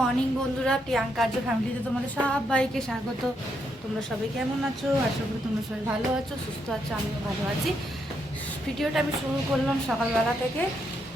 Morning বন্ধুরা, প্রিয়াঙ্কার্য ফ্যামিলিতে তোমাদের সবাইকে স্বাগত। তোমরা সবাই কেমন আছো? আশা করি তোমরা সবাই ভালো আছো, সুস্থ আছো, আমিও ভালো আছি। ভিডিওটা আমি শুরু করলাম সকালবেলা থেকে।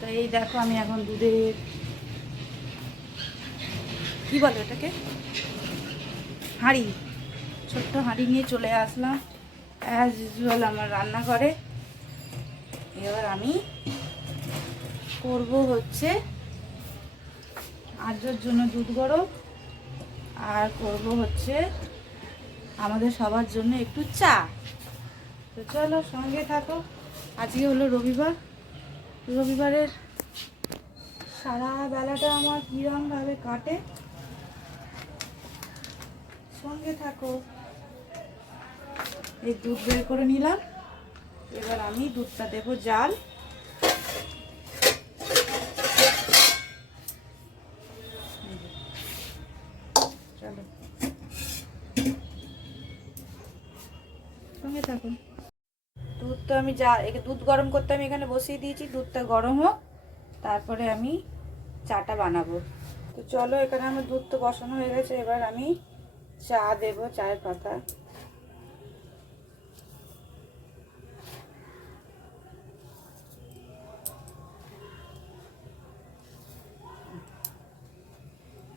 তো এই দেখো, আমি এখন দুধের কি বলো এটাকে, হাঁড়ি, ছোট্ট হাঁড়ি নিয়ে চলে আসলাম অ্যাজ ইউজুয়াল আমার রান্নাঘরে। এবার আমি করব হচ্ছে আজকের জন্য দুধ গরম, আর করব হচ্ছে আমাদের সবার জন্য একটু চা। তো চলো সঙ্গে থাকো। আজকে হলো রবিবার। রবিবারের সারা বেলাটা আমার কিরমভাবে কাটে, সঙ্গে থাকো। এই দুধ বের করে নিলাম, এবার আমি দুধটা দেবো জাল। চলো সঙ্গে থাকুন। দুধটা আমি দুধ গরম করতে আমি এখানে বসিয়ে দিয়েছি। দুধটা গরম হোক, তারপরে আমি চাটা বানাবো। তো চলো, এখানে আমার দুধ তো বসানো হয়ে গেছে। এবার আমি চা দেবো, চায়ের পাতা।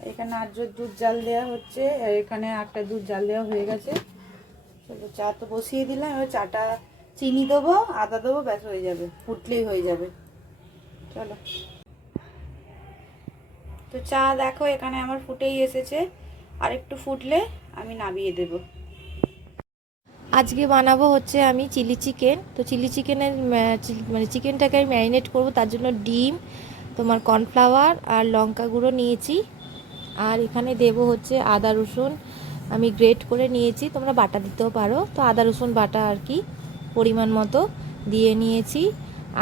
এখানে আর দুধ জাল দেওয়া হচ্ছে, আর এখানে একটা দুধ জাল দেওয়া হয়ে গেছে। চলো, চা তো বসিয়ে দিলাম। এবার চাটা চিনি দেবো, আদা দেবো, ব্যাস হয়ে যাবে, ফুটলেই হয়ে যাবে। চলো, তো চা দেখো এখানে আমার ফুটেই এসেছে। আর একটু ফুটলে আমি নামিয়ে দেব। আজকে বানাবো হচ্ছে আমি চিলি চিকেন। তো চিলি চিকেনের মানে চিকেনটাকে আমি ম্যারিনেট করবো, তার জন্য ডিম, তোমার কর্নফ্লাওয়ার আর লঙ্কা গুঁড়ো নিয়েছি। আর এখানে দেব হচ্ছে আদা রসুন, আমি গ্রেট করে নিয়েছি, তোমরা বাটা দিতেও পারো। তো আদা রসুন বাটা আর কি পরিমাণ মতো দিয়ে নিয়েছি।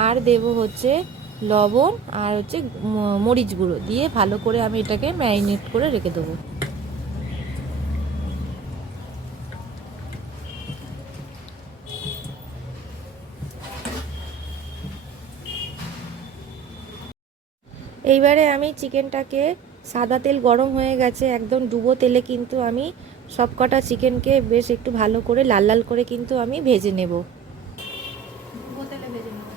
আর দেব হচ্ছে লবণ আর হচ্ছে মরিচ গুঁড়ো দিয়ে ভালো করে আমি এটাকে ম্যারিনেট করে রেখে দেবো। এইবারে আমি চিকেনটাকে, সাদা তেল গরম হয়ে গেছে, একদম ডুবো তেলে কিন্তু আমি সবকটা চিকেনকে বেশ একটু ভালো করে লাল লাল করে কিন্তু আমি ভেজে নেব। বোতলে ভেজে নেব।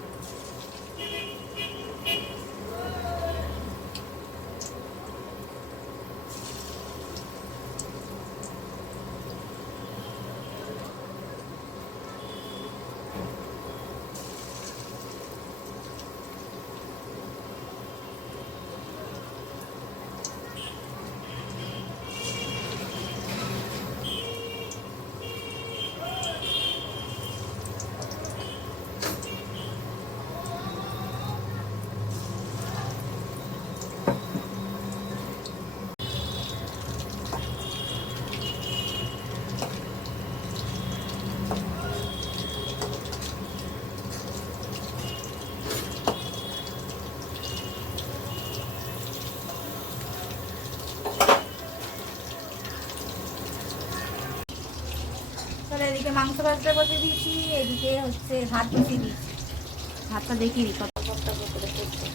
এদিকে মাংস ভাজতে বসে দিয়েছি, এদিকে হচ্ছে ভাত বসিয়ে দিয়েছি। ভাতটা দেখিয়ে দিই কত কতটা করে করছে।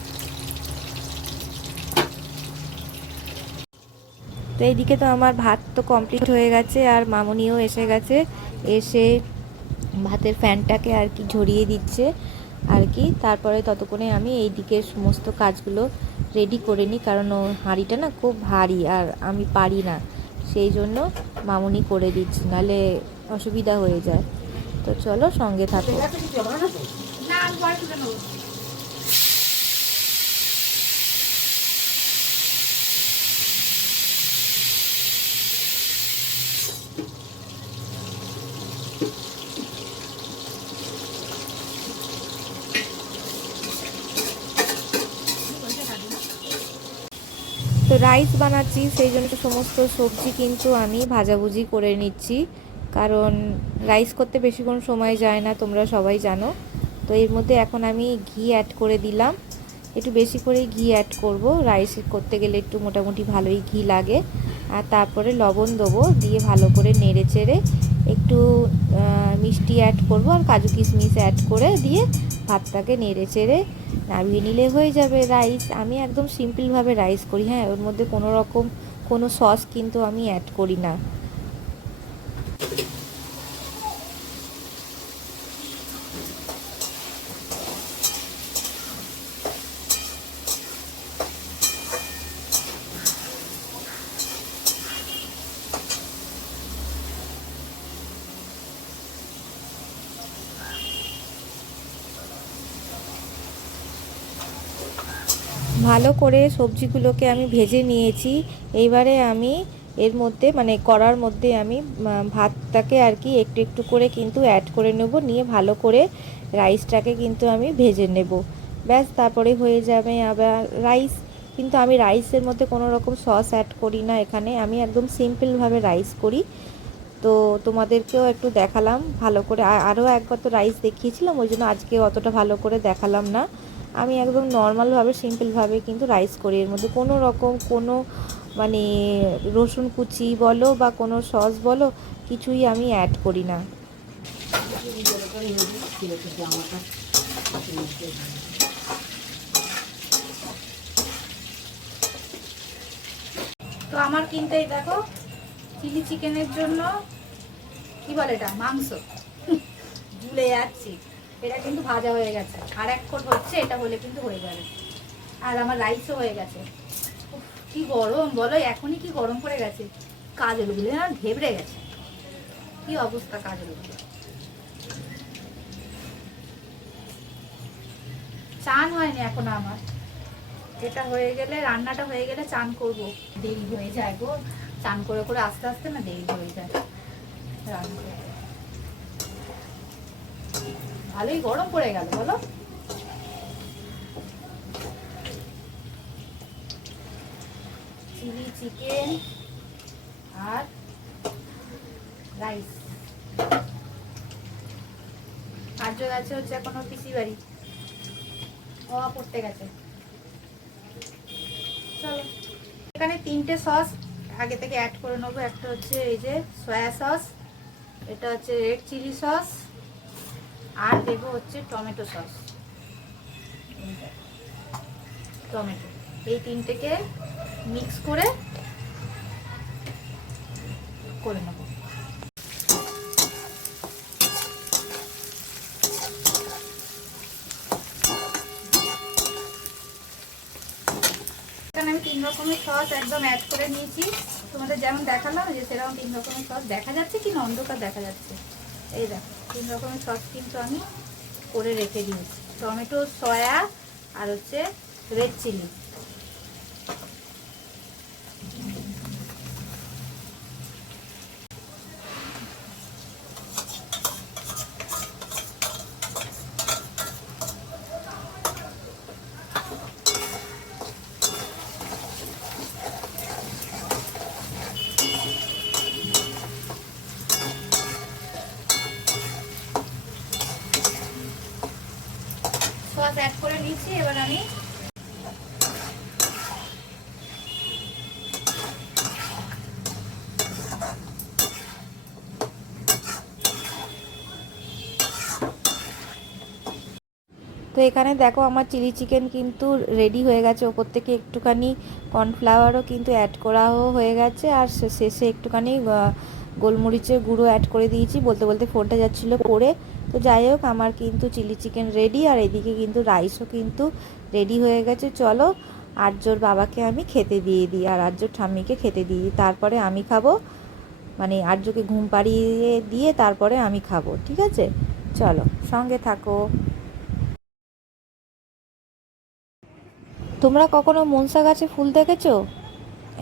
তো এইদিকে তো আমার ভাত তো কমপ্লিট হয়ে গেছে, আর মামুনিও এসে গেছে। এসে ভাতের ফ্যানটাকে আর কি ঝরিয়ে দিচ্ছে আর কি। তারপরে ততক্ষণে আমি এইদিকে সমস্ত কাজগুলো রেডি করে নিই, কারণ ও হাঁড়িটা না খুব ভারী আর আমি পারি না, সেই জন্য মামুনি করে দিচ্ছি, নাহলে অসুবিধা হয়ে যায়। তো চলো সঙ্গে থাকো। তো রাইস বানাচ্ছি, সেই জন্য সমস্ত সবজি কিন্তু আমি ভাজাভুজি করে নিচ্ছি, কারণ রাইস করতে বেশিক্ষণ সময় যায় না, তোমরা সবাই জানো। তো এর মধ্যে এখন আমি ঘি অ্যাড করে দিলাম, একটু বেশি করে ঘি অ্যাড করব, রাইস করতে গেলে একটু মোটামুটি ভালোই ঘি লাগে। আর তারপরে লবণ দেবো, দিয়ে ভালো করে নেড়ে চেড়ে একটু মিষ্টি অ্যাড করব, আর কাজু কিশমিশ অ্যাড করে দিয়ে ভাতটাকে নেড়ে চেড়ে নামিয়ে নিলে হয়ে যাবে রাইস। আমি একদম সিম্পলভাবে রাইস করি, হ্যাঁ, ওর মধ্যে কোনো রকম কোনো সস কিন্তু আমি অ্যাড করি না। ভালো করে সবজিগুলোকে আমি ভেজে নিয়েছি। এইবারে আমি এর মধ্যে মানে কড়ার মধ্যে আমি ভাতটাকে আর কি একটু একটু করে কিন্তু অ্যাড করে নেব, নিয়ে ভালো করে রাইসটাকে কিন্তু আমি ভেজে নেব। ব্যাস, তারপরে হয়ে যাবে আবার রাইস। কিন্তু আমি রাইসের মধ্যে কোনো রকম সস অ্যাড করি না, এখানে আমি একদম সিম্পলভাবে রাইস করি। তো তোমাদেরকেও একটু দেখালাম ভালো করে, আরও একবার তো রাইস দেখিয়েছিলাম, ওই জন্য আজকে অতটা ভালো করে দেখালাম না। আমি একদম নর্মালভাবে সিম্পলভাবে কিন্তু রাইস করি, এর মধ্যে কোনো রকম কোনো মানে রসুন কুচি বলো বা কোনো সস বলো কিছুই আমি অ্যাড করি না। তো আমার কিন্তু এই দেখো চিলি চিকেনের জন্য কি বলে এটা, মাংস ঝুলে যাচ্ছি, এটা কিন্তু ভাজা হয়ে গেছে, আর এক কোট হচ্ছে, এটা হলে কিন্তু হয়ে যাবে। আর আমার রাইসও হয়ে গেছে। উফ, কি গরম বলো, এখনই কি গরম পড়ে গেছে, কাজলগুলো না ঘেবড়ে গেছে, কি অবস্থা কাজলগুলো। চান হয়নি এখন আমার, এটা হয়ে গেলে রান্নাটা হয়ে গেলে চান করব, দেরি হয়ে যায় গো, চান করে করে আস্তে আস্তে না দেরি হয়ে যায় রান্না করতে। ভালোই গরম পড়ে গেল বলো। চিলি চিকেন আর রাইস। আর্য গেছে হচ্ছে এখনো পিসি বাড়ি, হওয়া পড়তে গেছে। চলো, এখানে 3টে সস আগে থেকে অ্যাড করে নেবো। একটা হচ্ছে এই যে সয়া সস, এটা হচ্ছে রেড চিলি সস, আর দেবো হচ্ছে টমেটো সস। টমেটো, এই 3টেকে মিক্স করে নেবো। এখানে আমি 3 রকমের সস একদম অ্যাড করে নিয়েছি, তোমাদের যেমন দেখালাম যে সেরকম 3 রকমের সস। দেখা যাচ্ছে কি না, অন্ধকার দেখা যাচ্ছে, এই দেখো 3 রকমের সস কিন্তু আমি করে রেখে দিয়েছি, টমেটো, সয়া আর হচ্ছে রেড চিলি। সস অ্যাড করে নিয়েছি, এবার আমি তো এখানে দেখো আমার চিলি চিকেন কিন্তু রেডি হয়ে গেছে, ওপর থেকে একটুখানি কর্নফ্লাওয়ারও কিন্তু অ্যাড করাও হয়ে গেছে, আর শেষে একটুখানি গোলমরিচের গুঁড়ো অ্যাড করে দিয়েছি। বলতে বলতে ফোনটা যাচ্ছিলো পড়ে। তো যাই হোক, আমার কিন্তু চিলি চিকেন রেডি, আর এদিকে কিন্তু রাইসও কিন্তু রেডি হয়ে গেছে। চলো আর্যর বাবাকে আমি খেতে দিয়ে দিই, আর আর্যর ঠাম্মিকে খেতে দিয়ে দিই, তারপরে আমি খাবো, মানে আর্যকে ঘুম পাড়িয়ে দিয়ে তারপরে আমি খাবো, ঠিক আছে? চলো সঙ্গে থাকো। তোমরা কখনো মনসা গাছে ফুল দেখেছো?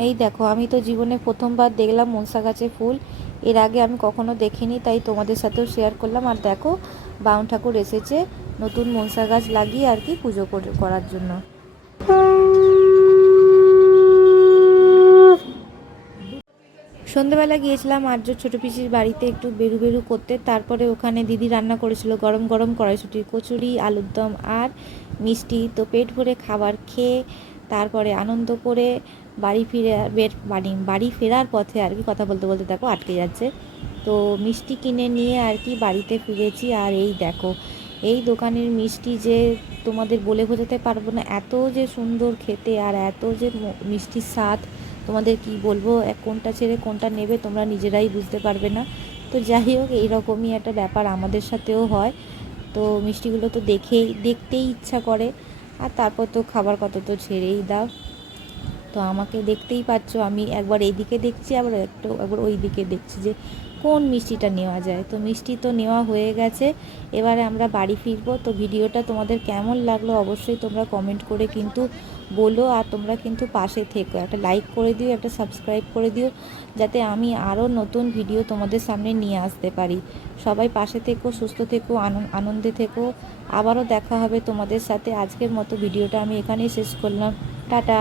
এই দেখো, আমি তো জীবনে প্রথমবার দেখলাম মনসা গাছে ফুল, এর আগে আমি কখনো দেখিনি, তাই তোমাদের সাথেও শেয়ার করলাম। আর দেখো বাউন ঠাকুর এসেছে নতুন মনসা গাছ লাগিয়ে আর কি পুজো করার জন্য। সন্ধেবেলা গিয়েছিলাম আর্য ছোটো পিসির বাড়িতে একটু বেরু বেরু করতে, তারপরে ওখানে দিদি রান্না করেছিল গরম গরম কড়াইশুঁটির কচুরি, আলুর দম আর মিষ্টি। তো পেট ভরে খাবার খেয়ে তারপরে আনন্দ করে বাড়ি ফেরার পথে আর কি, কথা বলতে বলতে দেখো আটকে যাচ্ছে, তো মিষ্টি কিনে নিয়ে আর কি বাড়িতে ফিরেছি। আর এই দেখো এই দোকানের মিষ্টি যে তোমাদের বলে বোঝাতে পারবো না, এত যে সুন্দর খেতে আর এত যে মিষ্টির স্বাদ, তোমাদের কি বলবো, কোনটা ছেড়ে কোনটা নেবে তোমরা নিজেরাই বুঝতে পারবে না। তো যাই হোক, এইরকমই একটা ব্যাপার আমাদের সাথেও হয়। তো মিষ্টিগুলো তো দেখতেই ইচ্ছা করে, আর তারপর তো খাবার কত তো ছেড়েই দাও। তো আমাকে দেখতেই পাচ্ছ, আমি একবার এইদিকে দেখছি, একবার ওই দিকে দেখছি যে কোন মিষ্টিটা নেওয়া যায়। তো মিষ্টি তো নেওয়া হয়ে গেছে, এবারে আমরা বাড়ি ফিরবো। তো ভিডিওটা তোমাদের কেমন লাগলো অবশ্যই তোমরা কমেন্ট করে কিন্তু বলো, আর তোমরা কিন্তু পাশে থেকো, একটা লাইক করে দিও, একটা সাবস্ক্রাইব করে দিও, যাতে আমি আরও নতুন ভিডিও তোমাদের সামনে নিয়ে আসতে পারি। সবাই পাশে থেকো, সুস্থ থেকো, আনন্দে থেকো। আবারও দেখা হবে তোমাদের সাথে। আজকের মতো ভিডিওটা আমি এখানেই শেষ করলাম। টাটা।